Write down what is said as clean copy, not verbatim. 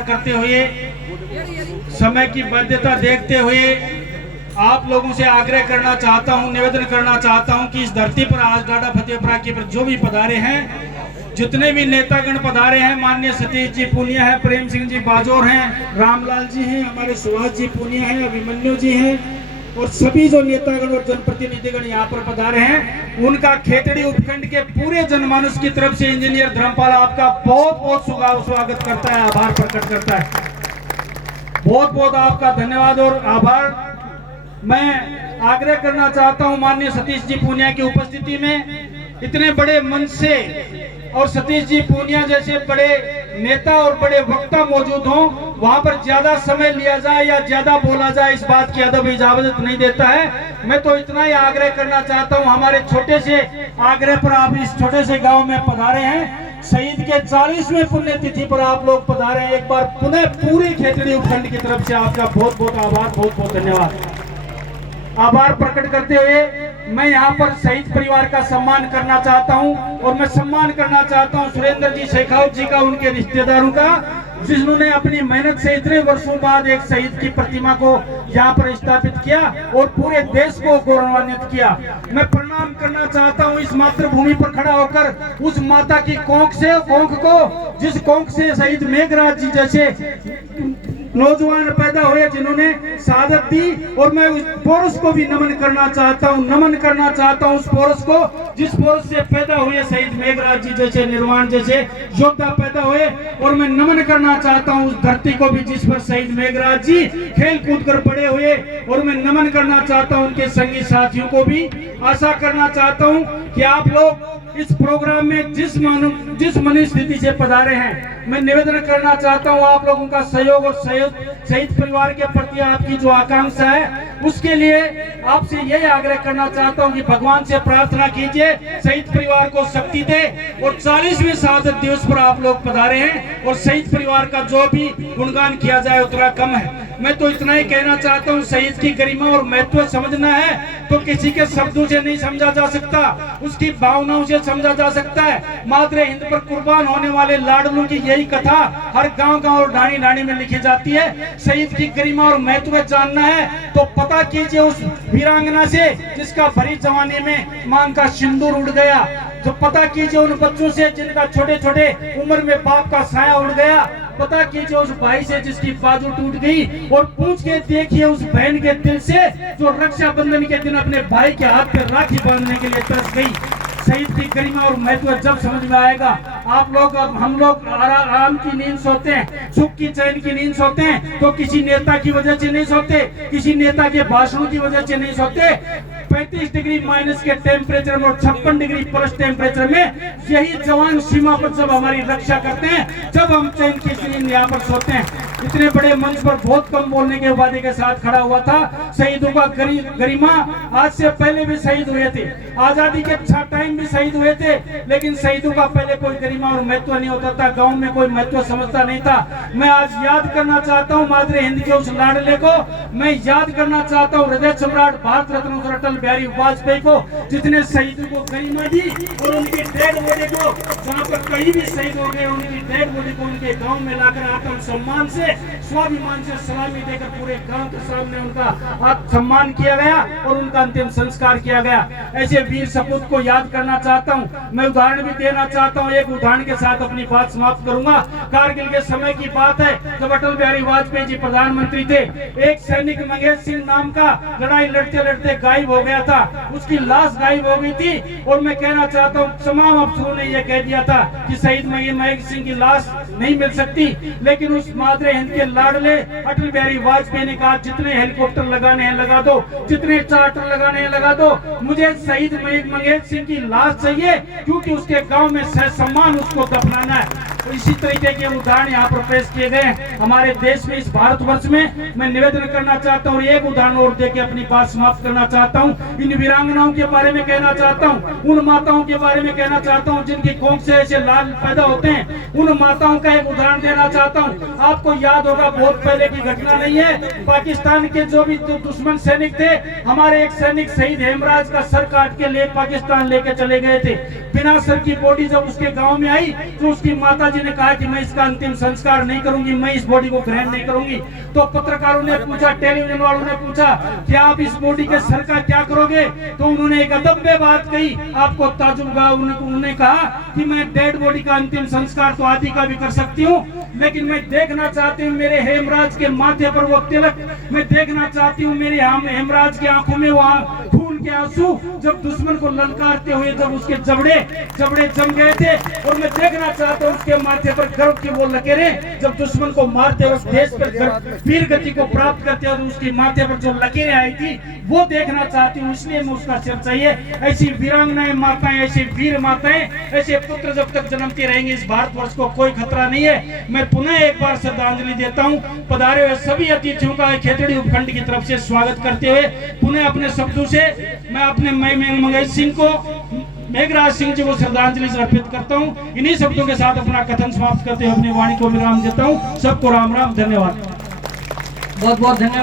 विचार करते हुए, समय की बाध्यता देखते हुए आप लोगों से आग्रह करना चाहता हूं, निवेदन करना चाहता हूं कि इस धरती पर आज डाडा फतेहपुरा के पर जो भी पधारे हैं, जितने भी नेतागण पधारे हैं, माननीय सतीश जी पूनिया है, प्रेम सिंह जी बाजोर हैं, रामलाल जी हैं, हमारे सुभाष जी पूनिया हैं, अभिमन्यु जी हैं और सभी जो नेतागण और जनप्रतिनिधिगण यहाँ पर पधारे हैं, उनका खेतड़ी उपखंड के पूरे जनमानस की तरफ से इंजीनियर धर्मपाल आपका बहुत बहुत स्वागत करता है, आभार प्रकट करता है। बहुत बहुत आपका धन्यवाद और आभार। मैं आग्रह करना चाहता हूं माननीय सतीश जी पूनिया की उपस्थिति में, इतने बड़े मंच से और सतीश जी पूनिया जैसे बड़े नेता और बड़े वक्ता मौजूद हों, वहां पर ज्यादा समय लिया जाए या ज्यादा बोला जाए, इस बात की अदब इजाजत नहीं देता है। मैं तो इतना ही आग्रह करना चाहता हूं, हमारे छोटे से आग्रह पर आप इस छोटे से गांव में पधारे हैं, शहीद के 40वें पुण्यतिथि पर आप लोग पधारे हैं। एक बार पुनः पूरे खेतड़ी उपखंड की तरफ से आपका बहुत बहुत आभार, बहुत बहुत धन्यवाद। आभार प्रकट करते हुए मैं यहाँ पर शहीद परिवार का सम्मान करना चाहता हूँ और मैं सम्मान करना चाहता हूँ सुरेंद्र जी शेखावत जी का, उनके रिश्तेदारों का, जिन्होंने अपनी मेहनत से इतने वर्षों बाद एक शहीद की प्रतिमा को यहाँ पर स्थापित किया और पूरे देश को गौरवान्वित किया। मैं प्रणाम करना चाहता हूँ इस मातृभूमि पर खड़ा होकर उस माता की कोंख को, जिस कोंख से शहीद मेघराज जी जैसे नौजवान पैदा हुए, जिन्होंने शहादत दी। और मैं उस पोरस को भी नमन करना चाहता हूँ उस पोरस को, जिस पोरस से पैदा हुए शहीद मेघराज जी जैसे, निर्वाण जैसे योद्धा पैदा हुए। और मैं नमन करना चाहता हूँ उस धरती को भी जिस पर शहीद मेघराज जी खेल कूद कर बड़े हुए। और मैं नमन करना चाहता हूँ उनके संगी साथियों को भी। आशा करना चाहता हूँ कि आप लोग इस प्रोग्राम में जिस मनस्थिति से पधारे हैं, मैं निवेदन करना चाहता हूं आप लोगों का सहयोग और शहीद परिवार के प्रति आपकी जो आकांक्षा है, उसके लिए आपसे यही आग्रह करना चाहता हूं कि भगवान से प्रार्थना कीजिए शहीद परिवार को शक्ति दे। और 40वें शहादत दिवस पर आप लोग पधारे हैं और शहीद परिवार का जो भी गुणगान किया जाए उतना कम है। मैं तो इतना ही कहना चाहता हूं, शहीद की गरिमा और महत्व समझना है तो किसी के शब्दों से नहीं समझा जा सकता, उसकी भावनाओं से समझा जा सकता है। मातृ हिंद पर कुर्बान होने वाले लाडलों की यही कथा हर गांव और ढाणी ढाणी में लिखी जाती है। शहीद की गरिमा और महत्व जानना है तो पता कीजिए उस वीरांगना से जिसका भरी जवानी में मांग का सिंदूर उड़ गया, तो पता कीजिए उन बच्चों से जिनका छोटे छोटे उम्र में बाप का साया उड़ गया, पता कीजिए उस भाई से जिसकी बाजू टूट गई, और पूछ के देखिए उस बहन के दिल से जो रक्षाबंधन के दिन अपने भाई के हाथ पे राखी बांधने के लिए तरस गई। शहीद की गरिमा और महत्व जब समझ में आएगा, आप लोग और हम लोग आराम की नींद सोते हैं, सुख की चैन की नींद सोते हैं, तो किसी नेता की वजह से नहीं सोते, किसी नेता के भाषणों की वजह से नहीं सोते। 35 डिग्री माइनस के टेम्परेचर में और 56 डिग्री प्लस टेम्परेचर में यही जवान सीमा पर जब हमारी रक्षा करते हैं, जब हम चैन की नींद यहाँ पर सोते हैं। इतने बड़े मंच पर बहुत कम बोलने के वादे के साथ खड़ा हुआ था। शहीदों का गरिमा, आज से पहले भी शहीद हुए थे, आजादी के टाइम भी शहीद हुए थे, लेकिन शहीदों का पहले कोई गरिमा और महत्व नहीं होता था, गांव में कोई महत्व समझता नहीं था। मैं आज याद करना चाहता हूं मातृ हिंद के उस लाडले को, मैं याद करना चाहता हूं हृदय सम्राट भारत रत्न अटल बिहारी वाजपेयी को, जितने शहीदों को गरिमा दी और उनकी डेड बॉडी को जहाँ पर कहीं भी शहीद हो गए, उनकी डेड बॉडी को उनके गाँव में लाकर आत्म सम्मान से, स्वाभिमान से सलामी देकर पूरे गांव के सामने उनका सम्मान किया गया और उनका अंतिम संस्कार किया गया। ऐसे वीर सपूत को याद करना चाहता हूं। मैं उदाहरण भी देना चाहता हूं, एक उदाहरण के साथ अपनी बात समाप्त करूंगा। कारगिल के समय की बात है, जब अटल बिहारी वाजपेयी जी प्रधानमंत्री थे, एक सैनिक मंगेश सिंह नाम का लड़ाई लड़ते लड़ते गायब हो गया था, उसकी लाश गायब हो गई थी। और मैं कहना चाहता हूँ तमाम अफसरों ने यह कह दिया था कि शहीद मंगेश सिंह की लाश नहीं मिल सकती, लेकिन उस मातृ हिंद के लाडले अटल बिहारी वाजपेयी ने कहा जितने हेलीकॉप्टर लगाने हैं लगा दो, जितने चार्टर लगाने हैं लगा दो, मुझे शहीद मंगेश सिंह की लाश चाहिए, क्योंकि उसके गांव में सम्मान उसको दफनाना है। तो इसी तरीके के उदाहरण यहाँ पर पेश किए गए हमारे देश में, इस भारतवर्ष में। मैं निवेदन करना चाहता हूँ, एक उदाहरण और देके अपनी बात समाप्त करना चाहता हूँ। इन वीरांगनाओं के बारे में कहना चाहता हूँ, उन माताओं के बारे में कहना चाहता हूँ जिनकी कोख से ऐसे लाल पैदा होते हैं, उन माताओं का एक उदाहरण देना चाहता हूँ। आपको याद होगा, बहुत पहले की घटना नहीं है, पाकिस्तान के जो भी दुश्मन सैनिक थे, हमारे एक सैनिक शहीद हेमराज का सर काट के पाकिस्तान लेके चले गए थे। बिना सर की बॉडी जब उसके गांव में आई तो उसकी माताजी जी ने कहा कि मैं इसका अंतिम संस्कार नहीं करूंगी, मैं इस बॉडी को ग्रहण नहीं करूंगी। तो पत्रकारों ने पूछा, टेलीविजन वालों ने पूछा कि आप इस बॉडी के सर का क्या करोगे? तो उन्होंने एक अदम्य बात कही, आपको ताजुब हुआ। उन्होंने कहा कि मैं डेड बॉडी का अंतिम संस्कार तो आदि का भी कर सकती हूँ, लेकिन मैं देखना चाहती हूँ मेरे हेमराज के माथे पर वो तिलक, मैं देखना चाहती हूँ मेरे हेमराज की आंखों में वो खून के आंसू, जब दुश्मन को ललकारते हुए जब उसके जबड़े जम गए थे। और मैं देखना चाहता हूँ उसके माथे पर गर्व की वो लकीरें, जब दुश्मन को मारते हुए देश पर वीर गति को प्राप्त करते हुए उसके माथे पर जो लकीरें आई थी वो देखना चाहती हूँ, इसलिए मैं उसका सिर चाहिए। ऐसी वीरांगनाएं माताएं, ऐसी वीर माताएं, ऐसे पुत्र जब तक जन्मते रहेंगे इस भारतवर्ष को कोई खतरा नहीं है। मैं पुनः एक बार श्रद्धांजलि देता हूँ। पधारे हुए सभी अतिथियों का खेतड़ी उपखंड की तरफ से स्वागत करते हुए पुनः अपने शब्दों से मैं अपने मंगेश सिंह को, मेघराज सिंह जी को श्रद्धांजलि अर्पित करता हूँ। इन्हीं शब्दों के साथ अपना कथन समाप्त करते हुए अपनी वाणी को विराम देता हूँ। सबको राम राम, धन्यवाद। बहुत बहुत धन्यवाद।